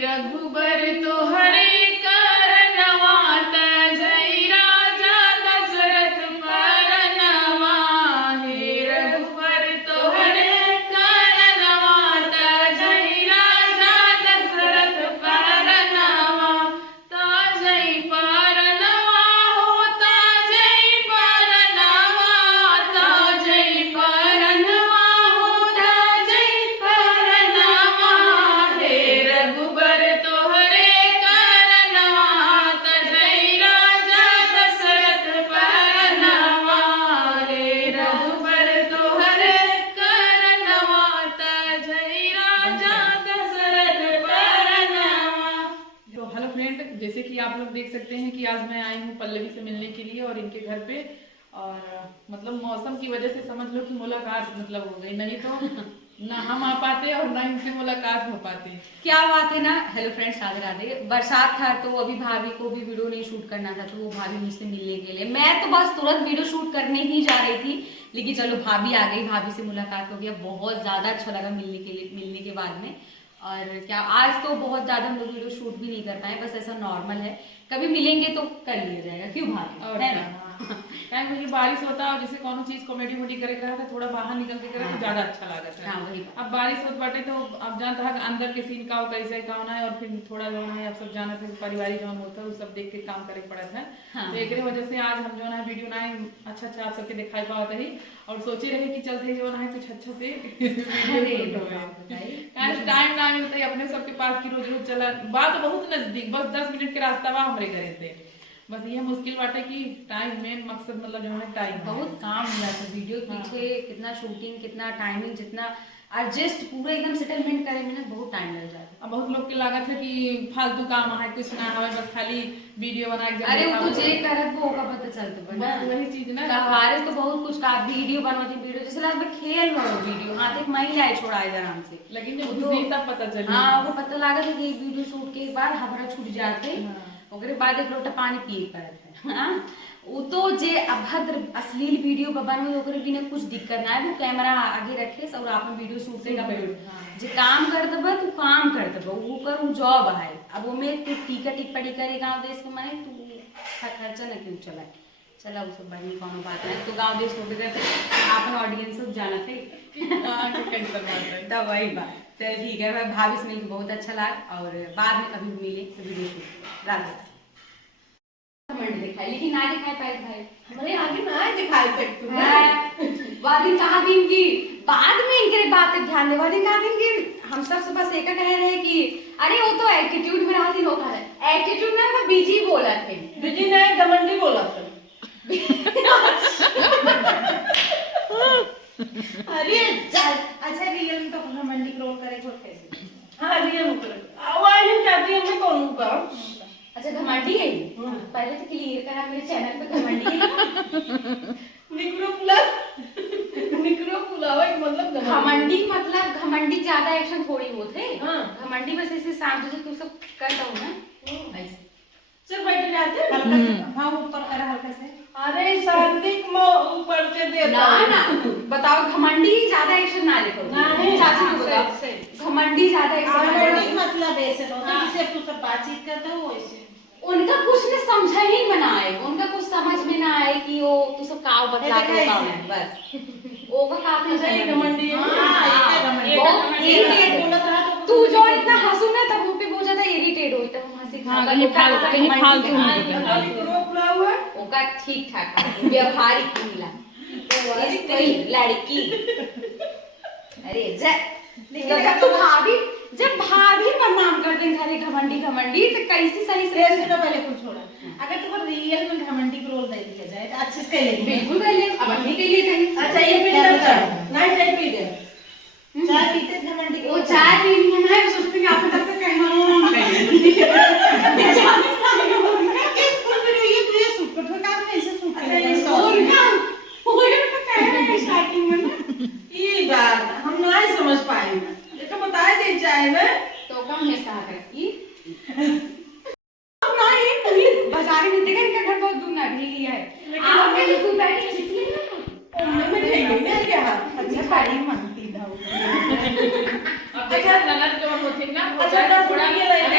रघुबर तोहरे करनवा तजई राजा दशरथ परनवा। हे रघुबर तोहरे करनवा तजई राजा दशरथ परनवा। तजई परनवा हो तजई परनवा, तजई परनवा हो तजई परनवा। हे रघुबर तोहरे करनवा तजई राजा दशरथ परनवा। हे रघुबर तोहरे करनवा तजई राजा दशरथ परनवा। तो हेलो फ्रेंड, जैसे कि आप लोग देख सकते हैं कि आज मैं आई हूँ पल्लवी से मिलने के लिए और इनके घर पे। और मतलब मौसम की वजह से समझ लो कि मुलाकात मतलब हो गई, नहीं तो ना हम आ पाते और ना इनसे मुलाकात हो पाती। क्या बात है ना। Hello friends, Radhe Radhe. बरसात था तो अभी भाभी को भी वीडियो नहीं शूट करना था, तो वो भाभी मुझसे मिलने के लिए, मैं तो बस तुरंत वीडियो शूट करने ही जा रही थी, लेकिन चलो भाभी आ गई, भाभी से मुलाकात हो गया। बहुत ज्यादा अच्छा लगा मिलने के बाद में। और क्या आज तो बहुत ज्यादा हम लोग वीडियो शूट भी नहीं कर पाए, बस ऐसा नॉर्मल है, कभी मिलेंगे तो कर लिया जाएगा, क्यों भाभी? और है ना? क्या मुझे बारिश होता है और जैसे कोनो चीज कॉमेडी वोमेडी करे रहा था, थोड़ा बाहर निकल के करे तो ज्यादा अच्छा लगा था। हाँ, वही। अब बारिश होत बाटे तो अब जानता है कि अंदर के सीन का हो कैसे का होना है, और फिर थोड़ा जो है अब सब जाना था पारिवारिक जौन होता है वो सब देख के काम करे पड़त है। हाँ। तो एक वजह से आज हम जो है वीडियो ना अच्छा आप सबके दिखाई पावत ही, और सोचे रहे कि चलते जो है कुछ अच्छा से टाइम ना मिलता है अपने सबके पास की रोज रोज चला। बात बहुत नजदीक, बस 10 मिनट के रास्ता बा हमारे घरे से। बस ये मुश्किल बाटे कि टाइम मेन मकसद मतलब जो है टाइम बहुत काम मिला था वीडियो के पीछे। कितना शूटिंग, कितना टाइमिंग, जितना एडजस्ट पूरा एकदम सेटलमेंट करे में ना बहुत टाइम लग जाता है। अब बहुत लोग के लागत है कि फालतू काम है, कुछ ना है, बस खाली वीडियो बना के। अरे वो तो जे करत वो का पता चलता बना वही चीज ना। हमारे तो बहुत कुछ का वीडियो बनवाती, वीडियो जैसे लास्ट में खेल रहा वीडियो, हाथ एक महिला है छोड़ाए आराम से, लेकिन जब घुसी तब पता चली। हाँ, वो पता लगा था कि वीडियो शूट के बाद हमारा छूट जाते, ओकरे बाद एक लोटा पानी पिए पड़त है। हाँ, वो तो जे अभद्र अश्लील वीडियो बनवे ओकरे बिना कुछ दिक्कत ना है, वो कैमरा आगे रखे और आपन वीडियो शूट करेगा। जे काम कर दबा तू काम कर दबा, वो कर वो जॉब है। अब वो में तू टिकट पड़ी करे गांव देश के माने तू खर्चा न क्यों चला चला वो सब बड़ी कोनो बात है। तो गांव देश हो गए आपन ऑडियंस सब जानते तो वही बात। चल ठीक है, मैं भाभी से मिलकर बहुत अच्छा लगा, और बाद में कभी मिले कभी देखो राधा कमेंट दिखाई, लेकिन ना दिखाई पाए भाई हमारे आगे ना दिखाई सकती है। वादिन कहा दिन की बाद में इनके बात ध्यान दे, वादिन कहा दिन की हम सब से बस एक कह रहे हैं कि अरे वो तो एटीट्यूड में रहा थी, लोग एटीट्यूड में वो बीजी बोला थे, बीजी नहीं घमंडी बोला था। अरे चल, अच्छा रियल में तो घमंडी रोल करे को कैसे? हाँ रियल में करे। आवाज़ हम चाहती हैं मैं कौन का? अच्छा घमंडी है, पहले तो क्लियर करा मेरे चैनल पे घमंडी है। निकरो मतलब घमंडी मतलब घमंडी ज्यादा एक्शन थोड़ी होते। हाँ। घमंडी बस ऐसे शांत से तू सब करता हूँ ना ऐसे। चल बैठ जाते हल्का से। हाँ ऊपर करा हल्का से। अरे शांतिक में ऊपर से दे ना ना बताओ, घमंडी ज्यादा एक्शन ना देखो। नहीं, चाची को बताओ घमंडी ज्यादा एक्शन मतलब ऐसे होता है जैसे तू सब बातचीत करता हो वैसे। उनका कुछ ने समझा ही में ना आए, उनका कुछ समझ में ना आए कि वो तू सब काव बतला के बस ओका का नहीं घमंडी है। हां ये इरिटेट बोलत रहा तो तू जो इतना हंसू ना तब वो पे बहुत ज्यादा इरिटेट होई तब हंसी कहीं फालतू ओका ठीक ठाक व्यवहारिक मिला स्त्री लड़की। अरे जब भाभी बदनाम कर दें सारे घमंडी घमंडी तो कैसी सही से सुनो पहले कुछ छोड़ा। अगर तुमको रियल में घमंडी को रोल दे दिया जाए तो अच्छे से ले बिल्कुल ले ले। अब अपनी के लिए कहीं अच्छा ये पी ले नहीं चाय पी दे। चाय पीते घमंडी वो चाय पीनी है ना, सोचते हैं आप तक तो कहना हो किस फुल वीडियो ये सूट को ठोका में ऐसे सूट स्टार्टिंग में ना ये बात हम नहीं समझ पाए, ये तो बता दे चाहे ना तो कम में साथ रखी अब नहीं बाजार में देखा इनका घर बहुत दूर ना भी लिया है आपने भी दूर बैठे इसलिए में ठेंगे ना क्या अच्छा पानी मांगती था। अब देखा ननद जो होती ना अच्छा 10 रुपए ले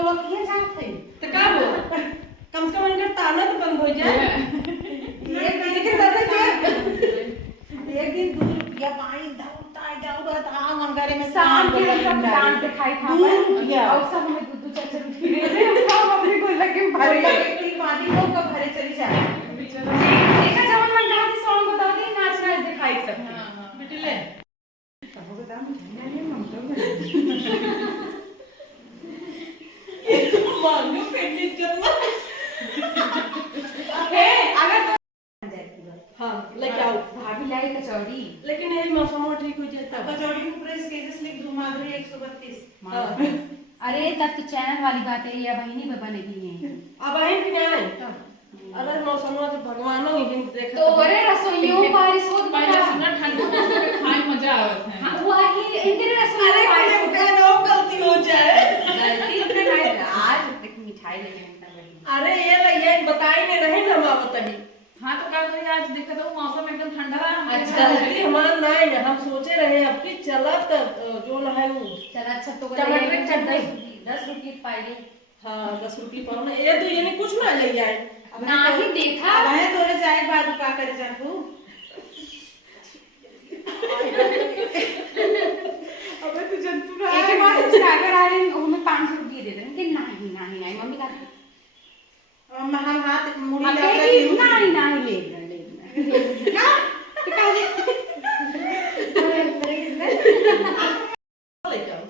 वो किया जात है तो का हो कम से कम इनका ताना तो बंद हो जाए एक दिन के दादा क्या एक दिन 2 रुपया पानी दौड़ता है हम घरे में शाम के सब डांस दिखाई था और सब हमें दूध चाचा रुपये दे रहे हैं सब अपने को लगे भरे एक पानी लोग का भरे चली जाए देखा जवन मन कहा कि सॉन्ग बता दे नाच नाच दिखाई सब बिटले मांगो पेंटिंग करना है अगर हाँ लेके आओ भाभी लाई कचौड़ी लेकिन यही मौसम ठीक हो जाता है कचौड़ी को प्रेस केजेस लिख दो माधुरी 132 अरे तब तो चैनल वाली बात है ये बहिनी में बनेगी है अब आई कि नहीं अगर मौसम तो भगवानो ही देखा तो अरे रसोइयों बारिश हो पहले सुना ठंडा मौसम में खाए मजा आवत है हां वो ही इनके रसोई अरे बारिश का नो गलती हो जाए गलती अपने खाए आज तक मिठाई लेके इतना बड़ी अरे ये बताई नहीं रहे ना माँ बताई हाँ तो क्या करिए आज देखा तो मौसम एकदम ठंडा है गलती हमारा नहीं है हम सोचे रहे अब कि चलत जो है वो चल अच्छा तो टमाटर की चटनी 10 रुपए पाइए हाँ 10 रुपये पाओ ना ये तो ये कुछ ना ले जाए अब ना ही देखा अब है तोरे जाए बाद का करे जान तू अबे तू जंतु ना एक बार सब्सक्राइबर आ रहे हैं हमें 500 रुपए दे दें कि नहीं मम्मी का हम हाथ मुड़ी अब लगा नहीं ले क्या तो का दे लेके आओ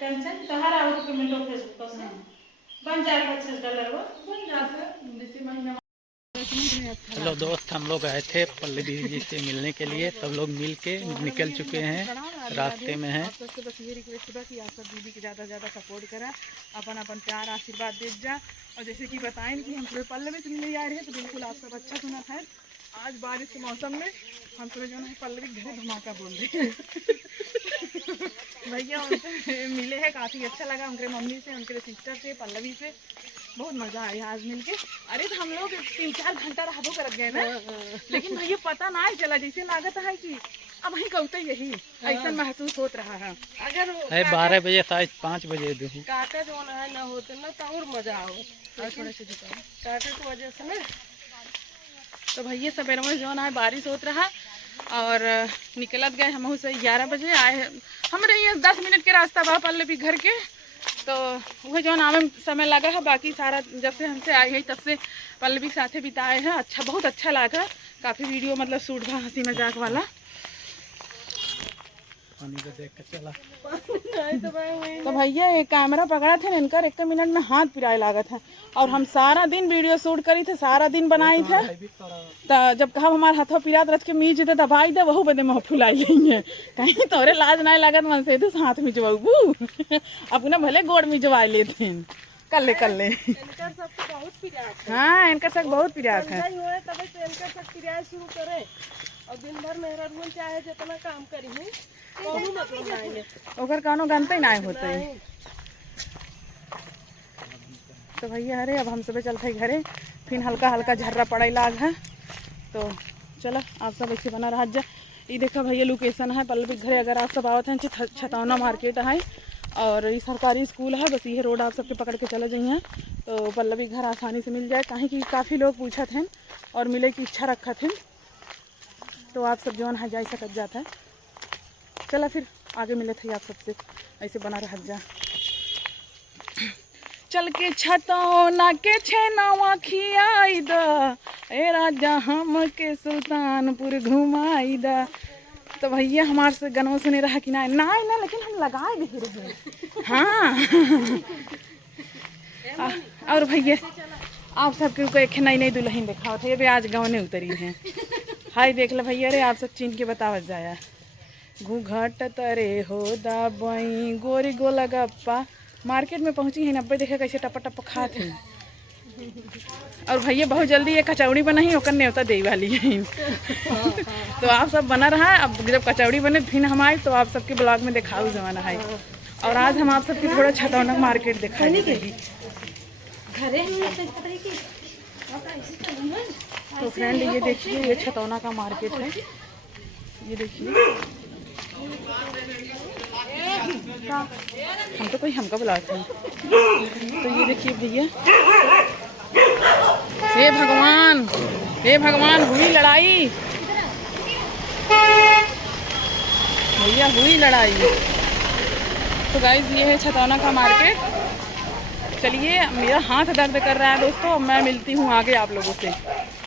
टेंशन तोहरा आओ तो कमेंट और फेसबुक पर से बन जाएगा $25 वो बन जाता जैसे महीना हेलो दोस्त, हम लोग आए थे पल्लवी दीदी जी से मिलने के लिए। सब लोग मिल के निकल चुके हैं, रास्ते में हैं। सबसे बस ये रिक्वेस्ट बा कि आप सब दीदी के ज़्यादा से ज़्यादा सपोर्ट करा, अपन अपन प्यार आशीर्वाद दे जा। और जैसे कि बताएं कि हम सुबह पल्लवी से मिलने आ रहे हैं तो बिल्कुल आप सब अच्छा सुना है। आज बारिश के मौसम में हम सुबह जो है पल्लवी घरे धमाका बोल रहे हैं भैया उनसे मिले हैं, काफ़ी अच्छा लगा। उनके मम्मी से, उनके सिस्टर से, पल्लवी से बहुत मज़ा आया आज मिलके। अरे तो हम लोग 3-4 घंटा रहबो कर गए ना, लेकिन भैया पता ना चला, जैसे लागत है कि अब वहीं कहते यही ऐसा महसूस होत रहा है। अगर 12 बजे शायद 5 बजे दूँ काका जो है ना होते ना तो और मजा आओ थोड़े से दिखाओ काका की वजह से ना। तो भैया सवेरे में जो है बारिश होत रहा और निकलत गए हम से 11 बजे आए। हमारे ये 10 मिनट के रास्ता बा पल्लवी घर के, तो वह जो आने में समय लगा है। बाकी सारा जब से हमसे आई है तब से पल्लवी के साथे बिताए हैं। अच्छा, बहुत अच्छा लगा। काफ़ी वीडियो मतलब शूट था हंसी मजाक वाला। पानी को देख कर चला। तो भैया एक कैमरा पकड़ा थे इनका, 1 मिनट में हाथ पिराए लागत है। और हम सारा दिन वीडियो शूट करी थे, सारा दिन बनाई थे। तो जब कहा हमारे हाथों पिरात रच के मीच दे दबाई दे, वहू बदे मुँह फुलाई है कहीं तोरे लाज नहीं लागत मन से तो हाथ मिचवाऊ अपने भले गोड़ मिचवा लेते कर ले इनका सब तो बहुत पिरात हाँ, इनका सब बहुत पिरात है। है तबे तो इनका सब पिरात शुरू करे और दिन भर मेहरा रूम चाहे जितना काम करी है कोनो मतलब नहीं है, ओकर कौनो गनते नहीं होते। तो भैया अरे अब हम सब चलते घरे, फिर हल्का हल्का झर्रा पड़े लाग है। तो चलो आप सब ऐसे बना रहा जा। ये देखा भैया लोकेशन है पल्लवी घरे। अगर आप सब आवत हैं छतौना मार्केट है और ये सरकारी स्कूल है, बस ये रोड आप सबके पकड़ के चले जाइए तो पल्लवी घर आसानी से मिल जाए। कहीं कि काफ़ी लोग पूछत हैं और मिले की इच्छा रखत हैं, तो आप सब जो है जा सकत जाता है। चला फिर आगे मिले थे आप सबसे, ऐसे बना रह जा। चल के छतौना के छेनावा खियाई द ए राजा हम के सुल्तानपुर घुमाई द। तो भैया हमारे से गनों सुने रहा कि ना लेकिन हम लगाए भी रहे हाँ और भैया आप सबके को एक नई दुल्हन दिखाओ थे, भी आज गाँव में उतरी हैं। हाय देख लो भैया, अरे आप सब चीन के बतावत जाया। घूघट तरे हो दाबई गोरी गोला गप्पा मार्केट में पहुंची है 90 देखा कैसे टप टप खात हैं। और भैया बहुत जल्दी ये कचौड़ी बनाई ओकर न्योता दे वाली है तो आप सब बना रहा है। अब जब कचौड़ी बने फिर हम आए तो आप सबके ब्लॉग में दिखाऊ जमाना है। और आज हम आप सबके थोड़ा छतौना मार्केट दिखाएंगे। तो फ्रेंड ये देखिए, ये छतौना का मार्केट है, ये देखिए। हम तो कोई हमको बुलाते हैं। तो ये देखिए भैया, हे भगवान हुई लड़ाई भैया, हुई लड़ाई। तो गाइस ये है छतौना का मार्केट। चलिए, मेरा हाथ दर्द कर रहा है दोस्तों, मैं मिलती हूँ आगे आप लोगों से।